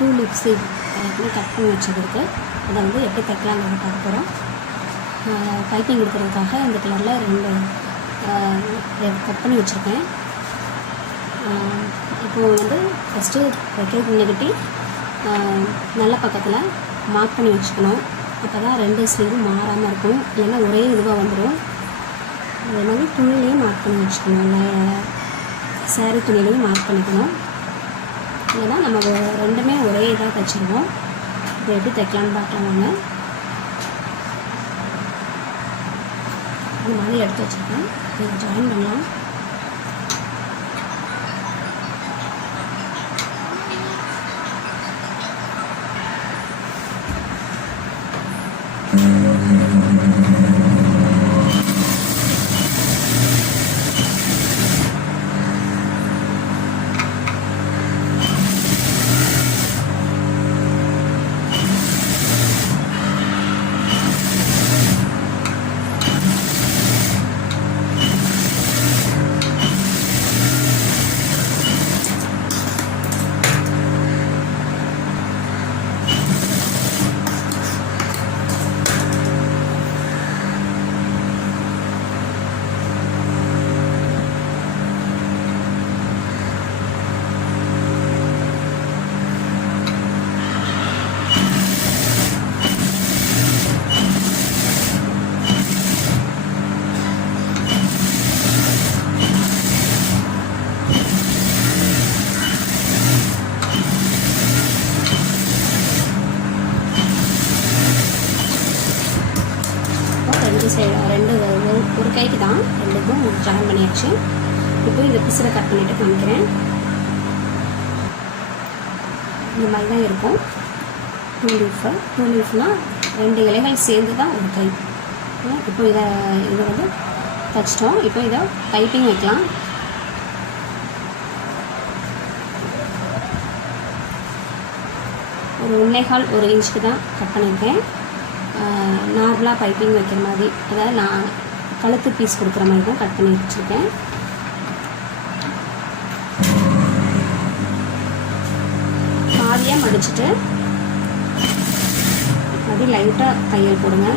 To lip sleeve cut பண்ணி வச்சதுக்கு அதை வந்து எப்படி தைக்கலாம்னு பார்க்க போகிறோம். பைப்பிங் எடுக்கிறதுக்காக இந்த கலரில் 2 கட் பண்ணி வச்சுருக்கேன். இப்போது வந்து ஃபஸ்ட்டு தைக்கிறதுக்கு முன்னாடி நல்ல பக்கத்தில் மார்க் பண்ணி வச்சுக்கணும். அப்போ தான் 2 ஸ்லீவும் மாறாமல் இருக்கும், இல்லைன்னா ஒரே இதுவாக வந்துடும். அதே மாதிரி துணிலையும் மார்க் பண்ணி வச்சுக்கணும், இல்லை சேரீ துணிலையும் மார்க் பண்ணிக்கணும். இல்லைன்னா நம்ம 2மே ஒரே இதாக தைச்சிடுவோம். இப்போ எப்படி தைக்கலான்னு பார்க்கலாம் வாங்க. இந்த மாதிரி எடுத்து வச்சுருக்கேன், இதை ஜாயின் பண்ணலாம். ஒரு கைக்கு தான் 2க்கும் ஜாயின் பண்ணியாச்சு. இப்போ இந்த பிசில் கட் பண்ணிவிட்டு காமிக்கிறேன். இந்த மாதிரி தான் இருக்கும். 2 லீஃப்னால் 2 இலைகள் சேர்ந்து தான் ஒரு கை. இப்போ இதை வந்து தைச்சிட்டோம். இப்போ இதை பைப்பிங் வைக்கலாம். ஒரு 1.25 இன்ச்சுக்கு தான் கட் பண்ணியிருக்கேன். நார்மலாக பைப்பிங் வைக்கிற மாதிரி, அதாவது நான் கழுத்து பீஸ் கொடுக்குற மாதிரி தான் கட் பண்ணி வச்சுருக்கேன். பாதியாக மடிச்சுட்டு அப்படி லைட்டாக தையல் போடுங்க.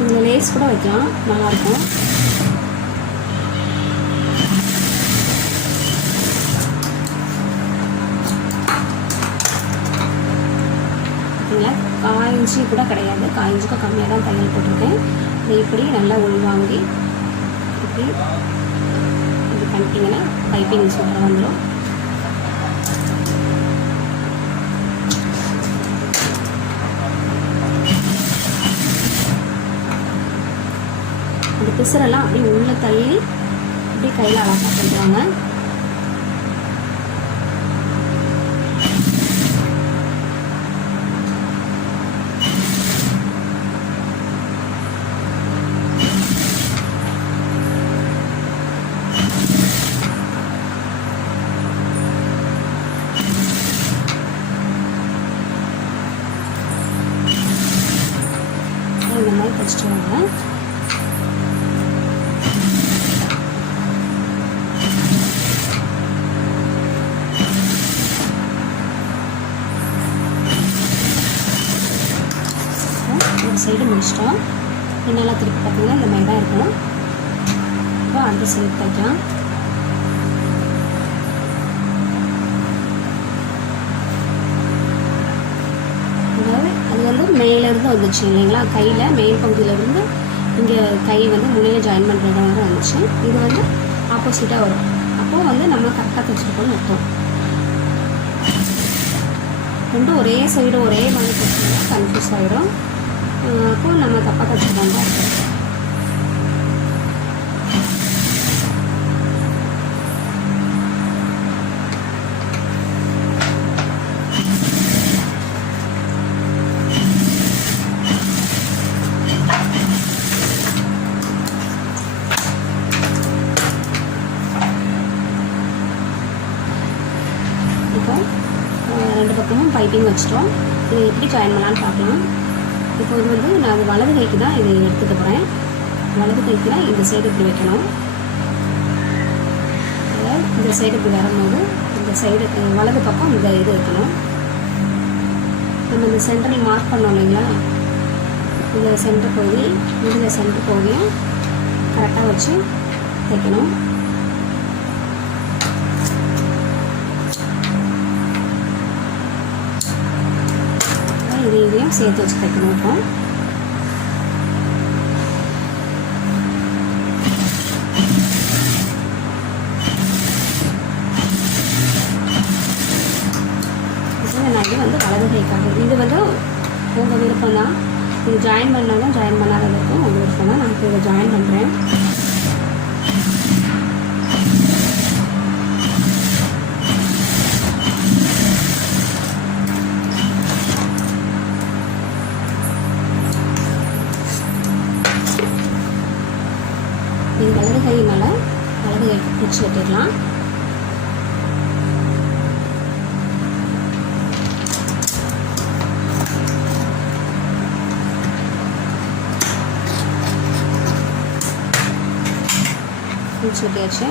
இதில் லேஸ் கூட வைக்கலாம், நல்லாயிருக்கும். கால் இன்ச்சு கூட கிடையாது, 1/4 இன்ச்சுக்கு கம்மியாக தான் தையல் போட்டிருக்கேன். இதை இப்படி நல்லா உள்வாங்கி இப்படி இது பண்ணிட்டீங்கன்னா பைப்பிங் சூப்பராக வந்துடும். அந்த பிசுரெல்லாம் அப்படியே உள்ளே தள்ளி இப்படி கையில் அழகாக பண்ணுறாங்க. இந்த மாதிரி தைச்சிட்டு வாங்க. ஒரு சைடு முடிச்சிட்டோம். பின்னெல்லாம் திருப்பி பார்த்தீங்கன்னா இந்த மாதிரி தான் இருக்கணும். இப்போ அடுத்த சைடு தைக்கலாம். அது வந்து மேலேருந்து வந்துச்சு இல்லைங்களா, கையில் மேல் பகுதியிலேருந்து இங்கே கை வந்து முனையை ஜாயின் பண்ணுறது மாதிரி வந்துச்சு. இது வந்து ஆப்போசிட்டாக வரும். அப்போது வந்து நம்ம கரெக்டாக தைச்சிருக்கோம்னு அர்த்தம். 2 ஒரே சைடு ஒரே மாதிரி தைச்சிங்கன்னா கன்ஃபியூஸ் ஆகிடும். அப்போது நம்ம தப்பாக தைச்சிருக்கோம் தான் இருக்கும். இப்போ 2 பக்கமும் பைப்பிங் வச்சிட்டோம். இதை எப்படி ஜாயின் பண்ணலான்னு பார்க்கலாம். இப்போ இது வந்து நான் வலது கைக்கு தான் இதை எடுத்துக்க போகிறேன். வலது கைக்கு தான் இந்த சைடு இப்படி வைக்கணும். அதாவது இந்த சைடு இப்படி வரும்போது இந்த சைடு வலது பக்கம் இந்த இது வைக்கணும். நம்ம இந்த சென்டரில் மார்க் பண்ணோம் இல்லைங்களா, இந்த சென்டர் பகுதி இந்த சென்டர் பகுதியும் கரெக்டாக வச்சு தைக்கணும். இதையும் சேர்த்து வச்சு தைக்கணும். இப்போ நான் இது வந்து வலது கைக்காக, இது வந்து உங்கள் விருப்பம் தான். இது ஜாயின் பண்ணாலும் ஜாயின் பண்ணாத இருக்கும், உங்கள் விருப்பம் தான். நான் இப்போ இதை ஜாயின் பண்ணுறேன். இது வலது கையினால வலது கைக்கு பிடிச்சி வெட்டிடலாம். பிடிச்சி வெட்டியாச்சு.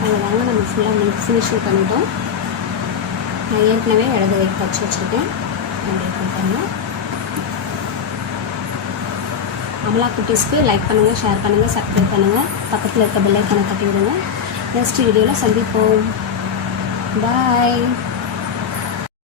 அவ்வளோதாங்க, நம்ம ஃபுல்லாக ஃபினிஷிங் பண்ணிட்டோம். நான் ஏற்கனவே இடது கைக்கு தச்சு வச்சுருக்கேன். அப்படியே பண்ணுறேங்க. அமலா குட்டீஸ்க்கு லைக் பண்ணுங்கள், ஷேர் பண்ணுங்கள், சப்ஸ்கிரைப் பண்ணுங்கள், பக்கத்தில் இருக்க பெல் ஐக்கானை தட்டி விடுங்க. நெக்ஸ்ட் வீடியோவில் சந்திப்போம். பாய்.